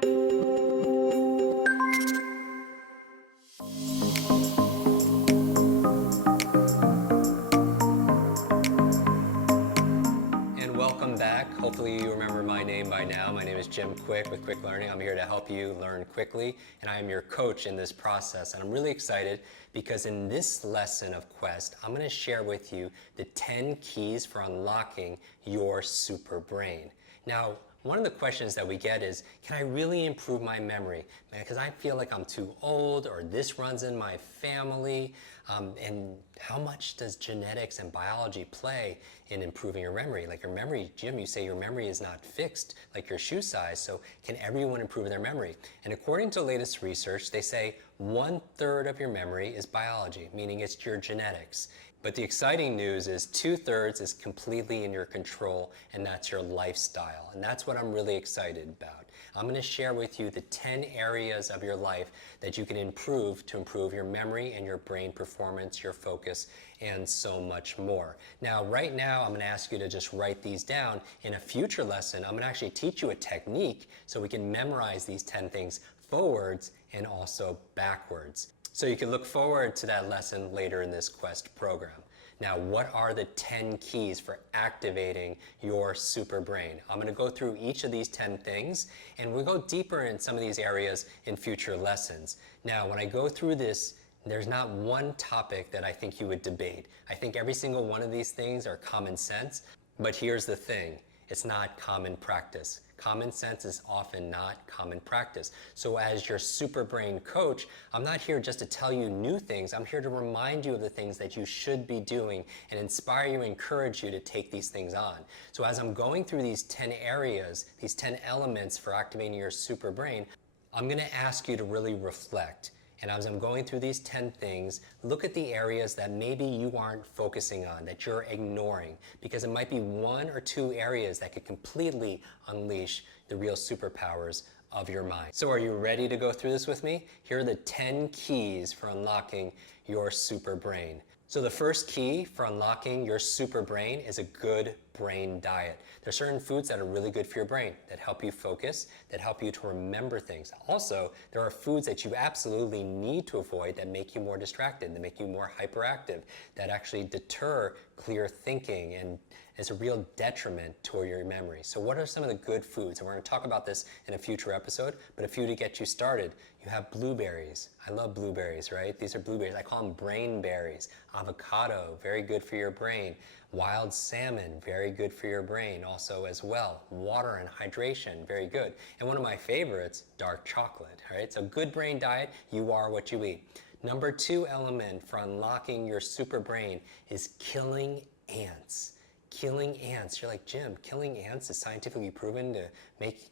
And welcome back. Hopefully you remember my name by now. My name is Jim Quick with Quick Learning. I'm here to help you learn quickly, and I am your coach in this process. And I'm really excited because in this lesson of Quest, I'm going to share with you the 10 keys for unlocking your super brain. Now, one of the questions that we get is, can I really improve my memory? Because I feel like I'm too old, or this runs in my family. And how much does genetics and biology play in improving your memory? Like your memory, Jim, you say your memory is not fixed like your shoe size, so can everyone improve their memory? And according to the latest research, they say 1/3 of your memory is biology, meaning it's your genetics. But the exciting news is 2/3 is completely in your control, and that's your lifestyle. And that's what I'm really excited about. I'm going to share with you the 10 areas of your life that you can improve to improve your memory and your brain performance, your focus, and so much more. Now, right now, I'm going to ask you to just write these down. In a future lesson, I'm going to actually teach you a technique so we can memorize these 10 things forwards and also backwards. So you can look forward to that lesson later in this Quest program. Now, what are the 10 keys for activating your super brain? I'm going to go through each of these 10 things, and we'll go deeper in some of these areas in future lessons. Now, when I go through this, there's not one topic that I think you would debate. I think every single one of these things are common sense, but here's the thing. It's not common practice. Common sense is often not common practice. So as your super brain coach, I'm not here just to tell you new things. I'm here to remind you of the things that you should be doing and inspire you, encourage you to take these things on. So as I'm going through these 10 areas, these 10 elements for activating your super brain, I'm going to ask you to really reflect. And as I'm going through these 10 things, look at the areas that maybe you aren't focusing on, that you're ignoring, because it might be one or two areas that could completely unleash the real superpowers of your mind. So are you ready to go through this with me? Here are the 10 keys for unlocking your super brain. So the first key for unlocking your super brain is a good brain diet. There are certain foods that are really good for your brain, that help you focus, that help you to remember things. Also, there are foods that you absolutely need to avoid that make you more distracted, that make you more hyperactive, that actually deter clear thinking and is a real detriment to your memory. So what are some of the good foods? And we're going to talk about this in a future episode, but a few to get you started. You have blueberries. I love blueberries, right? These are blueberries. I call them brain berries. Avocado, very good for your brain. Wild salmon, very good for your brain also as well. Water and hydration, very good. And one of my favorites, dark chocolate, all right? So good brain diet, you are what you eat. Number 2 element for unlocking your super brain is killing ants. Killing ants. You're like, Jim, killing ants is scientifically proven to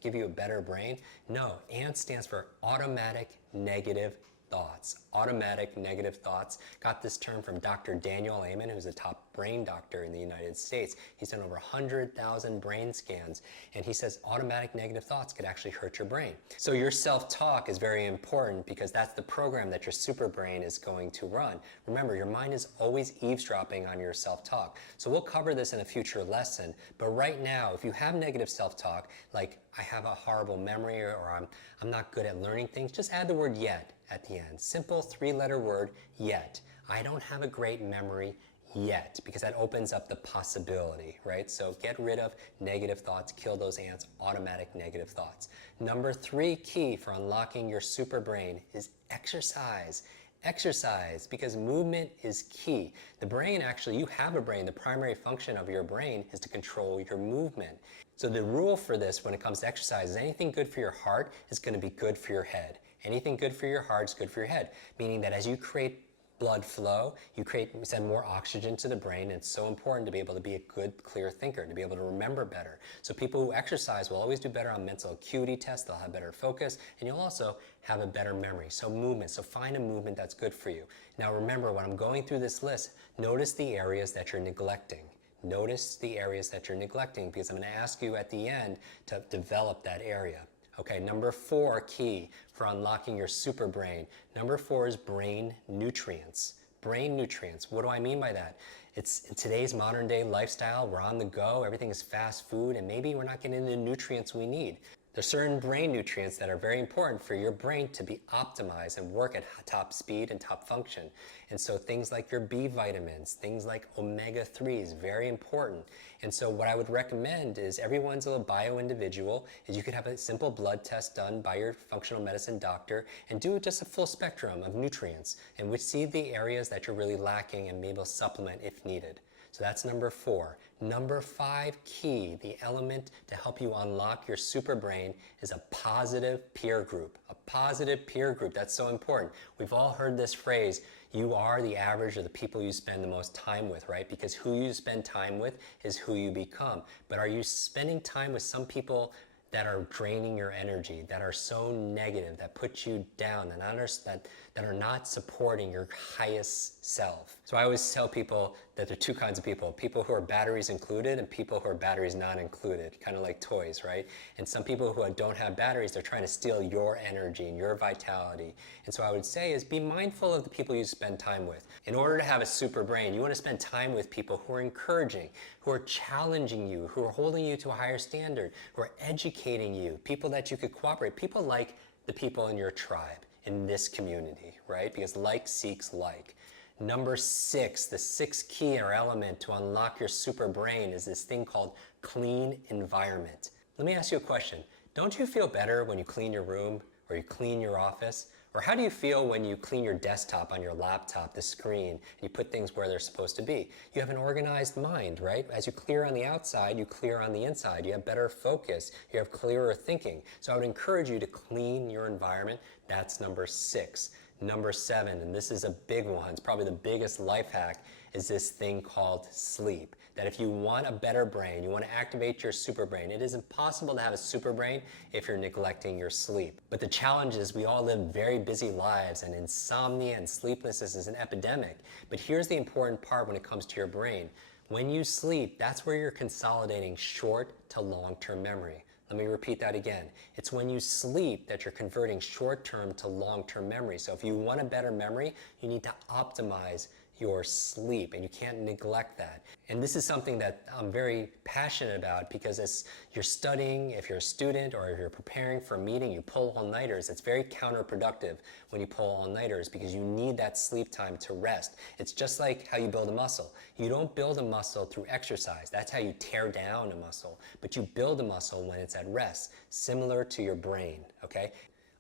give you a better brain? No, ANT stands for automatic negative thoughts. Automatic negative thoughts. Got this term from Dr. Daniel Amen, who's a top brain doctor in the United States. He's done over 100,000 brain scans, and he says automatic negative thoughts could actually hurt your brain. So your self-talk is very important because that's the program that your super brain is going to run. Remember, your mind is always eavesdropping on your self-talk. So we'll cover this in a future lesson, but right now, if you have negative self-talk, like I have a horrible memory or I'm not good at learning things, just add the word yet at the end. Simple 3-letter word, yet. I don't have a great memory yet, because that opens up the possibility, right? So get rid of negative thoughts, kill those ants, automatic negative thoughts. Number 3 key for unlocking your super brain is exercise. Exercise, because movement is key. The brain actually, you have a brain. The primary function of your brain is to control your movement. So the rule for this when it comes to exercise is anything good for your heart is going to be good for your head. Anything good for your heart is good for your head, meaning that as you create blood flow, you send more oxygen to the brain, and it's so important to be able to be a good, clear thinker, to be able to remember better. So people who exercise will always do better on mental acuity tests, they'll have better focus, and you'll also have a better memory. So movement, so find a movement that's good for you. Now remember, when I'm going through this list, notice the areas that you're neglecting. Notice the areas that you're neglecting, because I'm going to ask you at the end to develop that area. Okay, number 4 key for unlocking your super brain. Number 4 is brain nutrients. Brain nutrients. What do I mean by that? It's in today's modern day lifestyle, we're on the go, everything is fast food, and maybe we're not getting the nutrients we need. There's certain brain nutrients that are very important for your brain to be optimized and work at top speed and top function. And so things like your B vitamins, things like omega-3s, very important. And so what I would recommend is everyone's a little bio-individual, is you could have a simple blood test done by your functional medicine doctor and do just a full spectrum of nutrients and we see the areas that you're really lacking and be able to supplement if needed. So that's number 4. Number 5 key, the element to help you unlock your super brain is a positive peer group. A positive peer group, that's so important. We've all heard this phrase, you are the average of the people you spend the most time with, right? Because who you spend time with is who you become. But are you spending time with some people that are draining your energy, that are so negative, that put you down, that are not supporting your highest self? So I always tell people that there are 2 kinds of people who are batteries included and people who are batteries not included, kind of like toys, right? And some people who don't have batteries, they're trying to steal your energy and your vitality. And so I would say is be mindful of the people you spend time with. In order to have a super brain, you want to spend time with people who are encouraging, who are challenging you, who are holding you to a higher standard, who are educating you, people that you could cooperate, people like the people in your tribe, in this community, right? Because like seeks like. Number 6, the 6th key or element to unlock your super brain is this thing called clean environment. Let me ask you a question. Don't you feel better when you clean your room or you clean your office? Or how do you feel when you clean your desktop on your laptop, the screen, and you put things where they're supposed to be? You have an organized mind, right? As you clear on the outside, you clear on the inside. You have better focus. You have clearer thinking. So I would encourage you to clean your environment. That's number 6. Number 7, and this is a big one, it's probably the biggest life hack, is this thing called sleep. That if you want a better brain, you want to activate your super brain, it is impossible to have a super brain if you're neglecting your sleep. But the challenge is we all live very busy lives and insomnia and sleeplessness is an epidemic. But here's the important part when it comes to your brain. When you sleep, that's where you're consolidating short to long-term memory. Let me repeat that again. It's when you sleep that you're converting short-term to long-term memory. So if you want a better memory, you need to optimize your sleep, and you can't neglect that. And this is something that I'm very passionate about because as you're studying, if you're a student or if you're preparing for a meeting, you pull all-nighters. It's very counterproductive when you pull all-nighters because you need that sleep time to rest. It's just like how you build a muscle. You don't build a muscle through exercise. That's how you tear down a muscle. But you build a muscle when it's at rest, similar to your brain, okay?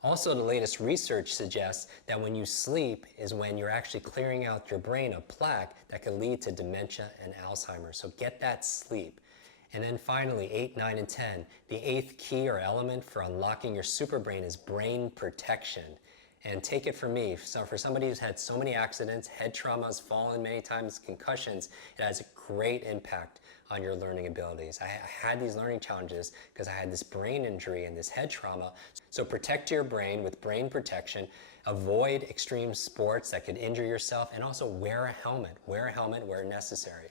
Also, the latest research suggests that when you sleep is when you're actually clearing out your brain of plaque that could lead to dementia and Alzheimer's. So get that sleep. And then finally, 8, 9, and 10, the 8th key or element for unlocking your super brain is brain protection. And take it from me, so for somebody who's had so many accidents, head traumas, fallen many times, concussions, it has a great impact on your learning abilities. I had these learning challenges because I had this brain injury and this head trauma. So protect your brain with brain protection. Avoid extreme sports that could injure yourself, and also wear a helmet. Wear a helmet where necessary.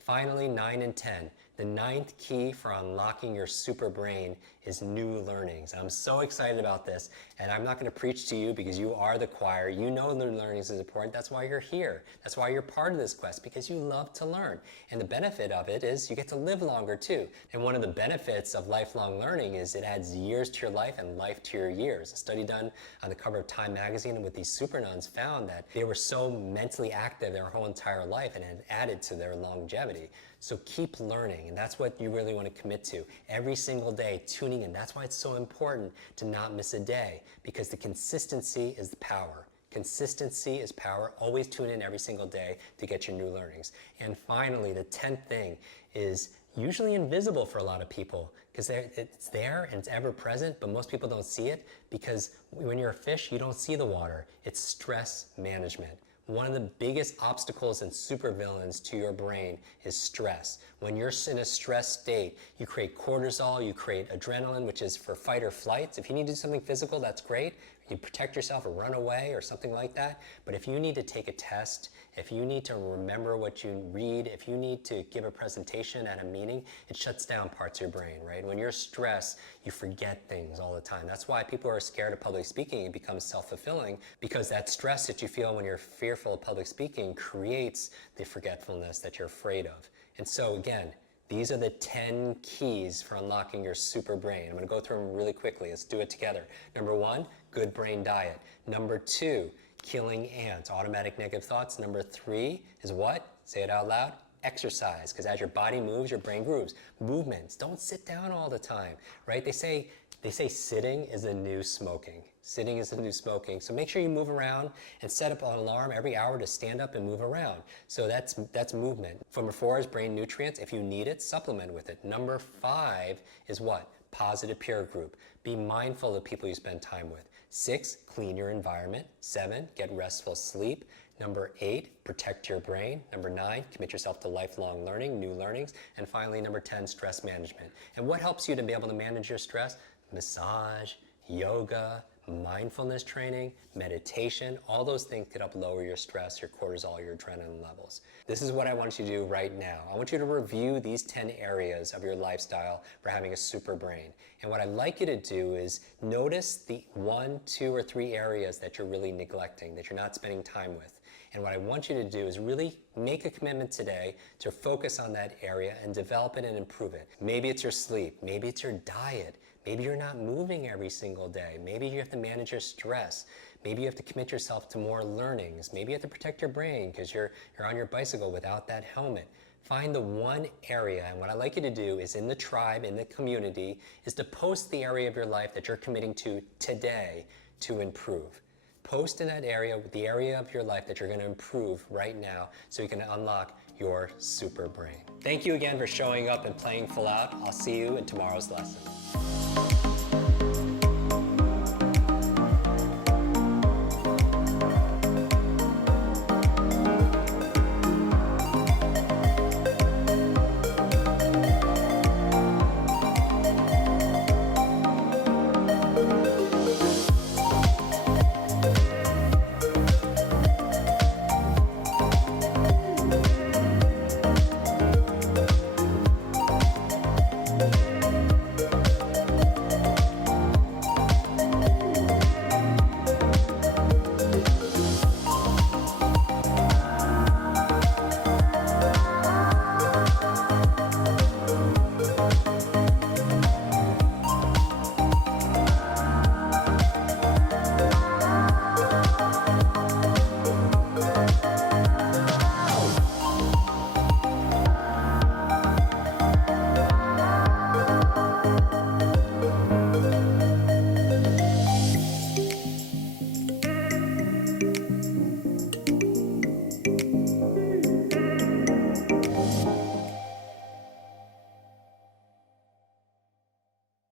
Finally, 9 and 10. The 9th key for unlocking your super brain is new learnings. I'm so excited about this, and I'm not going to preach to you because you are the choir. You know new learnings is important. That's why you're here. That's why you're part of this quest, because you love to learn. And the benefit of it is you get to live longer too. And one of the benefits of lifelong learning is it adds years to your life and life to your years. A study done on the cover of Time magazine with these super nuns found that they were so mentally active their whole entire life and it added to their longevity. So keep learning, and that's what you really want to commit to. Every single day, tuning in. That's why it's so important to not miss a day, because the consistency is the power. Consistency is power. Always tune in every single day to get your new learnings. And finally, the 10th thing is usually invisible for a lot of people because it's there and it's ever present, but most people don't see it because when you're a fish, you don't see the water. It's stress management. One of the biggest obstacles and supervillains to your brain is stress. When you're in a stress state, you create cortisol, you create adrenaline, which is for fight or flight. If you need to do something physical, that's great. You protect yourself or run away or something like that. But if you need to take a test, if you need to remember what you read, if you need to give a presentation at a meeting, it shuts down parts of your brain, right? When you're stressed, you forget things all the time. That's why people are scared of public speaking. It becomes self-fulfilling because that stress that you feel when you're fearful of public speaking creates the forgetfulness that you're afraid of. And so again, These are the 10 keys for unlocking your super brain. I'm going to go through them really quickly. Let's do it together. Number 1, good brain diet. Number 2, killing ants, automatic negative thoughts. Number 3 is what? Say it out loud. Exercise, because as your body moves, your brain grooves. Movements. Don't sit down all the time, right? They say sitting is the new smoking. Sitting is the new smoking. So make sure you move around and set up an alarm every hour to stand up and move around. So that's movement. Number 4 is brain nutrients. If you need it, supplement with it. Number 5 is what? Positive peer group. Be mindful of people you spend time with. 6, clean your environment. 7, get restful sleep. Number 8, protect your brain. Number 9, commit yourself to lifelong learning, new learnings. And finally, number 10, stress management. And what helps you to be able to manage your stress? Massage, yoga, mindfulness training, meditation, all those things could help lower your stress, your cortisol, your adrenaline levels. This is what I want you to do right now. I want you to review these 10 areas of your lifestyle for having a super brain. And what I'd like you to do is notice the 1, 2, or 3 areas that you're really neglecting, that you're not spending time with. And what I want you to do is really make a commitment today to focus on that area and develop it and improve it. Maybe it's your sleep, maybe it's your diet, maybe you're not moving every single day, maybe you have to manage your stress, maybe you have to commit yourself to more learnings, maybe you have to protect your brain because you're on your bicycle without that helmet. Find the one area, and what I'd like you to do is in the tribe, in the community, is to post the area of your life that you're committing to today to improve. Post in that area, the area of your life that you're going to improve right now so you can unlock your super brain. Thank you again for showing up and playing full out. I'll see you in tomorrow's lesson.